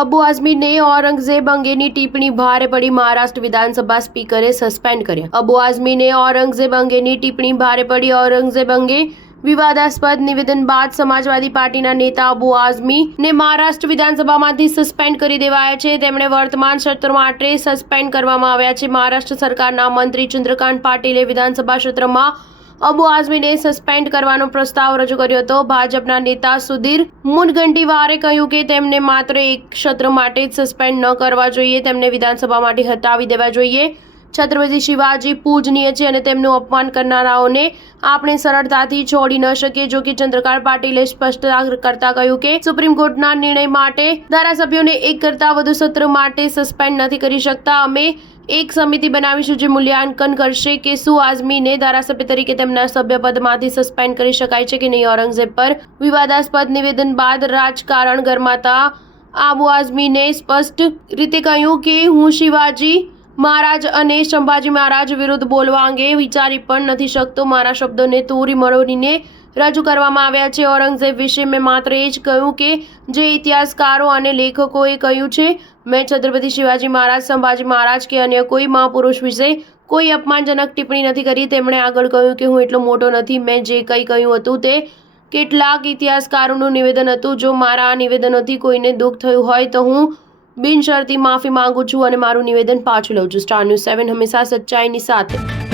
અબુ આઝમીને ઔરંગઝેબ અંગેની ટિપ્પણી ભારે પડી, મહારાષ્ટ્ર વિધાનસભા સ્પીકરે સસ્પેન્ડ કર્યા। અબુ આઝમીને ઔરંગઝેબ અંગેની ટિપ્પણી ભારે પડી। ઔરંગઝેબ અંગે વિવાદાસ્પદ નિવેદન બાદ સમાજવાદી પાર્ટીના નેતા અબુ આઝમીને મહારાષ્ટ્ર વિધાનસભામાંથી સસ્પેન્ડ કરી દેવાયા છે। તેમણે વર્તમાન સત્ર માટે સસ્પેન્ડ કરવામાં આવ્યા છે। મહારાષ્ટ્ર સરકારના મંત્રી ચંદ્રકાંત પાટીલે વિધાનસભા સત્રમાં અબુ આઝમીને સસ્પેન્ડ કરવાનો પ્રસ્તાવ રજૂ કર્યો હતો। ભાજપના નેતા સુધીર મુનગંટીવારે કહ્યું કે તેમને માત્ર એક સત્ર માટે જ સસ્પેન્ડ ન કરવા જોઈએ, તેમને વિધાનસભામાંથી હટાવી દેવા જોઈએ। છત્રપતિ શિવાજી પૂજનીય છે અને તેમનું અપમાન કરનારાઓને આપણે સરળતાથી છોડી ન શકીએ। જો કે ચંદ્રકાંત પાટીલે સ્પષ્ટતા કરતા કહ્યું કે સુપ્રીમ કોર્ટના નિર્ણય માટે ધારાસભ્યોને એક કરતાં વધુ સત્ર માટે સસ્પેન્ડ નથી કરી શકતા। અમે એક સમિતિ બનાવીશું જે મૂલ્યાંકન કરશે કે શું આઝમીને ધારાસભ્ય તરીકે તેમના સભ્યપદમાંથી સસ્પેન્ડ કરી શકાય છે કે નહીં। ઔરંગઝેબ પર વિવાદાસ્પદ નિવેદન બાદ રાજકારણ ગરમાતા અબુ આઝમીને સ્પષ્ટ રીતે કહ્યું કે હું શિવાજી મહારાજ અને સંભાજી મહારાજ વિરુદ્ધ બોલવા અંગે વિચારી પણ નથી શકતો। મારા શબ્દોને તોડી મરોડીને રજૂ કરવામાં આવ્યા છે। ઔરંગઝેબ વિશે મેં માત્ર એ જ કહ્યું કે જે ઇતિહાસકારો અને લેખકોએ કહ્યું છે। મેં છત્રપતિ શિવાજી મહારાજ, સંભાજી મહારાજ કે અન્ય કોઈ મહાપુરુષ વિશે કોઈ અપમાનજનક ટિપ્પણી નથી કરી। તેમણે આગળ કહ્યું કે હું એટલો મોટો નથી। મેં જે કંઈ કહ્યું હતું તે કેટલાક ઇતિહાસકારોનું નિવેદન હતું। જો મારા આ નિવેદનોથી કોઈને દુઃખ થયું હોય તો હું બિનશરતી માફી માંગુ છું અને મારું નિવેદન પાછું લઉં છું। સ્ટાર ન્યૂઝ 7 હંમેશા સચ્ચાઈની સાથે।